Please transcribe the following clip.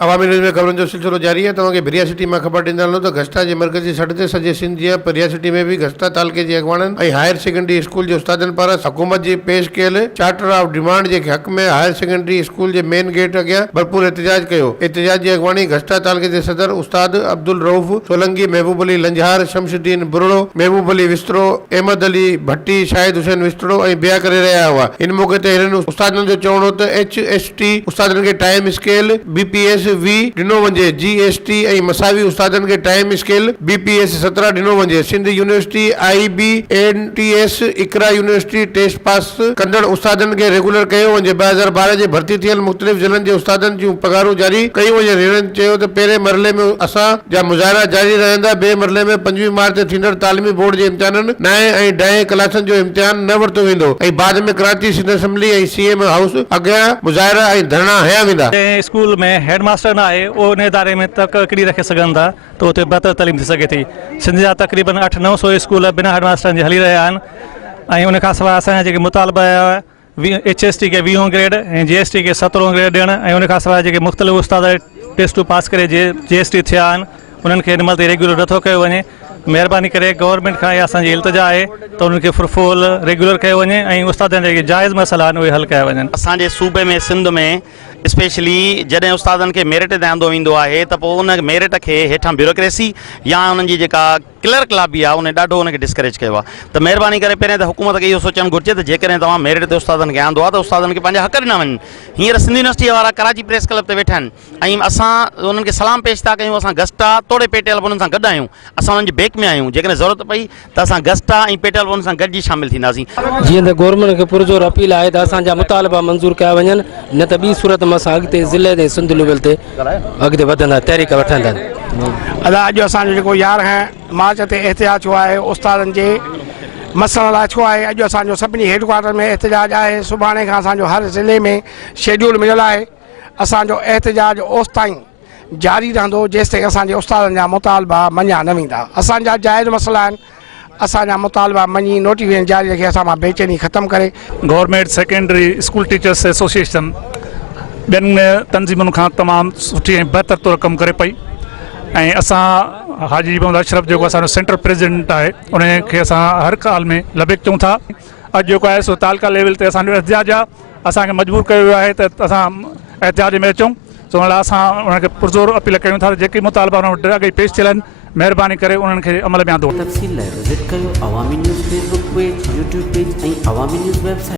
अवामी न्यूज़ में खबरों जो सिलसिलो जारी है। तव्हांखे भिरिया सिटी में ख़बर ॾींदा हलूं त गस्ता जे मरकज़ी सॾ ते सॼे सिंध जी भिरिया सिटी में भी गस्ता तालुके जे अॻवाननि ऐं हायर सेकेंडरी स्कूल जे उस्तादनि पारां हुकूमत जी पेश कयल चार्टर ऑफ डिमांड जे हक़ में हायर सेकेंडरी स्कूल जे मेन गेट अॻियां भरपूर एहतजाज कयो। एहतजाज जी अॻवानी गस्ता तालुके जे सदर उस्ताद अब्दुल रऊफ़ सोलंकी, महबूब अली लंजहार, शमशुद्दीन बुरड़ो, महबूब अली विस्तरो, अहमद अली भट्टी, शाहिद हुसैन विस्तरो ऐं ॿिया करे रहिया हुआ। इन मौके ते हिननि उस्तादनि जो चवणो हो त HST उस्तादनि खे टाइम स्केल BPS V ॾिनो वञे, GST ऐं मसावी उस्तादनि खे टाइम स्केल BPS 17 ॾिनो वञे। सिंध यूनिवर्सिटी IB NTS इकरा यूनिवर्सिटी टेस्ट पास कंदड़ उस्तादनि खे रेगुलर कयो वञे। 2012 जे भर्ती थियल मुख़्तलिफ़ ज़िलनि जे उस्तादनि जूं पगारूं जारी कयूं वञनि। हिननि चयो त पहिरें मरहले में असां जा मुज़ाहिरा जारी रहंदा। ॿिए मरहले में 25 मार्च ते थींदड़ तालीमी बोर्ड जे इम्तिहाननि 9 ऐं 10 क्लासनि जो इम्तिहान न वरितो वेंदो ऐं बाद में कराची सिंध असेंबली ऐं CM हाउस अॻियां मुज़ाहिरा ऐं धरना हया वेंदा। स्कूल में हेड मास्टर ना है उन इदारे में तक हिकिड़ी रखे सघनि था त उते बहितर तालीम थी सघे थी। सिंध जा तक़रीबन 800-900 स्कूल बिना हेड मास्टरनि जे हली रहिया आहिनि ऐं उन खां सवाइ असांजा जेके मुतालबा HST खे 20 ग्रेड ऐं GST खे 17 ग्रेड ॾियणु ऐं उन खां सवाइ जेके मुख़्तलिफ़ उस्ताद टेस्टूं पास करे GST थिया आहिनि उन्हनि खे हिन महिल ताईं रेगुलर नथो कयो वञे। महिरबानी करे गवर्नमेंट खां इहा असांजी इल्तिजा आहे त उन्हनि खे फुल रेगुलर कयो वञे ऐं उस्तादनि जा जेके जाइज़ मसइला आहिनि उहे हल कया वञनि। असांजे सूबे में सिंध में स्पेशली जॾहिं उस्तादनि खे मेरिट ते आंदो वेंदो आहे त पोइ उन मेरिट खे हेठां ब्यूरोक्रेसी या उन्हनि जी जेका क्लर्क लॉबी आहे उन ॾाढो उनखे डिस्करेज कयो आहे। त महिरबानी करे पहिरें त हुकूमत खे इहो सोचणु घुरिजे त जेकॾहिं तव्हां मेरिट ते उस्तादनि खे आंदो आहे त उस्तादनि खे पंहिंजा हक़ ॾिना वञनि। हींअर सिंध यूनिवर्सिटी वारा कराची प्रेस क्लब ते वेठा आहिनि ऐं असां उन्हनि खे सलाम पेश था कयूं। असां गस्टा तोड़े पेटियल उन्हनि सां गॾु आहियूं, असां उन्हनि जे बेक में आहियूं। जेकॾहिं ज़रूरत पई त असां गस्टा ऐं पेटियल उन्हनि सां गॾिजी शामिलु थींदासीं। जीअं त गवर्नमेंट खे पुरज़ोर अपील आहे त असांजा मुतालबा मंज़ूर कया वञनि, न त ॿी सूरत में असां अॻिते ज़िले ते सिंध लेवल ते अॻिते वधंदा तहरीक वठंदा। अॼु असांजो जेको 11 मार्च ते एहतिजाज थियो आहे उस्तादनि जे मसइलनि लाइ छो आहे। अॼु असांजो सभिनी हेडक्वाटर में एहतिजाज आहे। सुभाणे खां असांजो हर ज़िले में शेड्यूल मिलियल आहे। असांजो एहतिजाज ओसि ताईं जारी रहंदो जेसि ताईं असांजे उस्तादनि जा मुतालबा मञिया न वेंदा। असांजा जाइज़ मसइला आहिनि, असांजा मुतालबा मञी नोटिफिकेशन जारी रखे असां मां बेचैनी ख़तमु करे। Government secondary school teachers association ॿियनि तंज़ीमुनि खां तमामु सुठी ऐं बहितर तौरु कमु करे पई ऐं असां हाजी मोहम्मद अशरफ जेको असांजो सेंट्रल प्रेसिडेंट आहे उनखे असां हर हाल में लबेक चऊं था। अॼु जेको आहे सो तालुका लेवल ते असांजो एहतिजाज आहे। असांखे मजबूर कयो वियो आहे त असां एहतिजाज में अचूं। सो हुन लाइ असां उनखे पुरज़ोर अपील कयूं था जेके मुतालबा उन वटि अॻे पेश थियल आहिनि महिरबानी करे उन्हनि खे अमल में आंदो। तफ़सील लाइ विज़िट कयो अवामी news Facebook page, YouTube page ऐं अवामी न्यूज़ वेबसाइट।